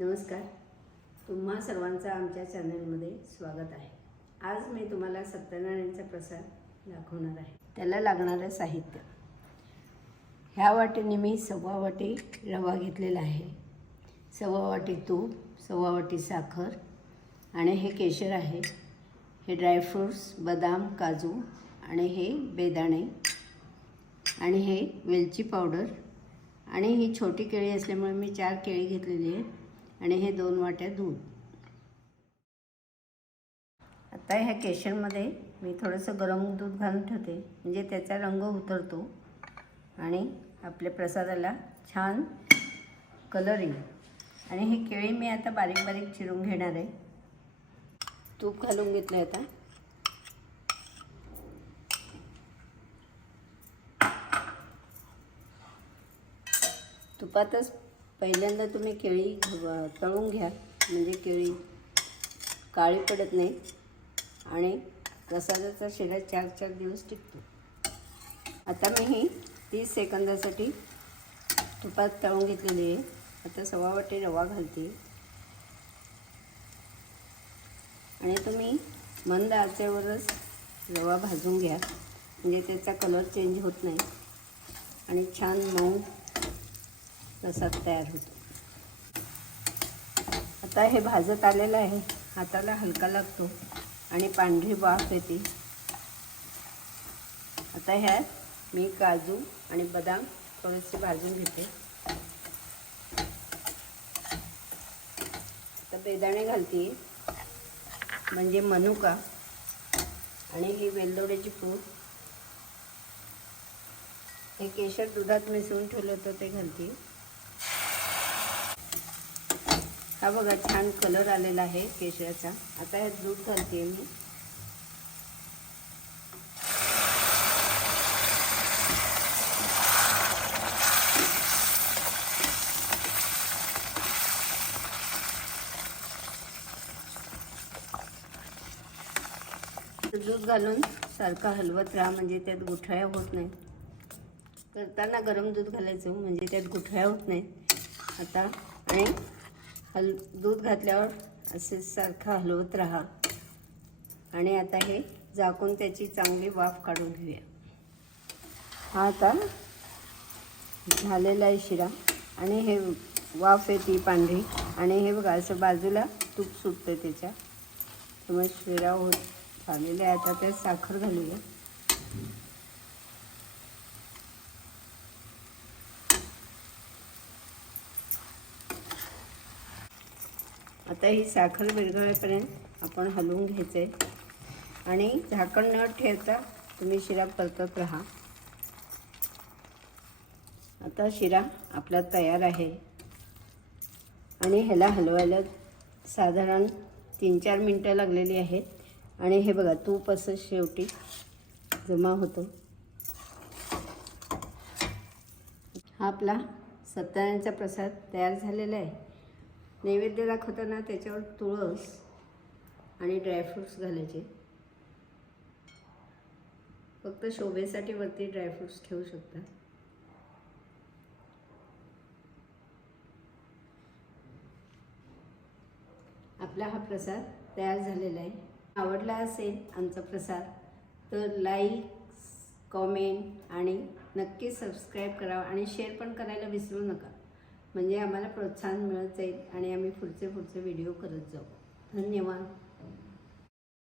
नमस्कार, तुम्हा सर्वांचं आमच्या चॅनलमध्ये स्वागत आहे। आज मी तुम्हाला सत्यनारायणचा प्रसाद दाखवणार आहे। त्याला लागणारे साहित्य, ह्या वाटीने मी 1.25 वाटी रवा घेतलेला आहे, 1.25 वाटी तूप, 1.25 वाटी साखर आणि हे केशर आहे, हे ड्रायफ्रूट्स बदाम काजू आणि हे बेदाणे आणि हे वेलची पावडर आणि ही छोटी केळी असल्यामुळे मी 4 केळी घेतलेली आहे आणि हे 2 वाट्या दूध। आता ह्या केशरमध्ये मी थोडंसं गरम दूध घालून ठेवते, म्हणजे त्याचा रंग उतरतो आणि आपल्या प्रसादाला छान कलर येईल। आणि ही केळी मी आता बारीक बारीक चिरून घेणार आहे। तूप घालून घेतलं आता। तुपातच पहिल्यांदा तुम्ही केळी तळून घ्या, म्हणजे केळी काळी पडत नाही आणि प्रसादाचा शिरा 4 दिवस टिकतो। आता मी ही 30 सेकंदासाठी तुपात तळून घेतलेली आहे। आता 1.25 वाटी रवा घालते आणि तुम्ही मंद आचेवरच रवा भाजून घ्या, म्हणजे त्याचा कलर चेंज होत नाही आणि छान मऊ प्रसाद तयार होतो। आता हे भाजत आलेलं आहे, हाताला हलका लागतो आणि पांढरी वाफ येते। आता ह्यात मी काजू आणि बदाम थोडेसे भाजून घेते। आता बेदाणे घालते, म्हणजे मनुका आणि ही वेलदोड्याची पूड, हे केशर दुधात मिसळून ठेवलं होतं ते घालते। हा बघा छान कलर आलेला आहे केशराचा। आता ह्यात दूध घालते मी। दूध घालून सारखा हलवत राहा, म्हणजे त्यात गुठळ्या होत नाही। करताना गरम दूध घालायचं, म्हणजे त्यात गुठळ्या होत नाही। आता आणि दूध घातल्यावर असे सारखं हलवत राहा आणि आता हे झाकून त्याची चांगली वाफ काढून घेऊया। हा आता झालेला आहे शिरा आणि हे वाफ येते पांढरी आणि हे बघा असं बाजूला तूप सुटते त्याच्या, त्यामुळे शिरा होत झालेला आहे। आता त्यात साखर घालूया। आता ही साखर विरघळेपर्यंत आपण हलवून घ्यायचे आणि झाकण न ठेवता तुम्ही शिरा परतत राहा। आता शिरा आपला तयार आहे आणि ह्याला हलवायला साधारण 3-4 मिनटं लागलेली आहेत आणि हे बघा तूप असं शेवटी जमा होतो। हा आपला सत्यनारायणचा प्रसाद तयार झालेला आहे। नैवेद्य दाखवताना त्याच्यावर तुळस आणि ड्रायफ्रूट्स घालायचे, फक्त शोभेसाठी वरती ड्रायफ्रूट्स ठेवू शकता। आपला हा प्रसाद तयार झालेला आहे। आवडला असेल आमचा प्रसाद तर लाईक, कमेंट आणि नक्की सबस्क्राईब करा आणि शेअर पण करायला विसरू नका, म्हणजे आम्हाला प्रोत्साहन मिळत जाईल आणि आम्ही पुढचे व्हिडिओ करत जाऊ। धन्यवाद।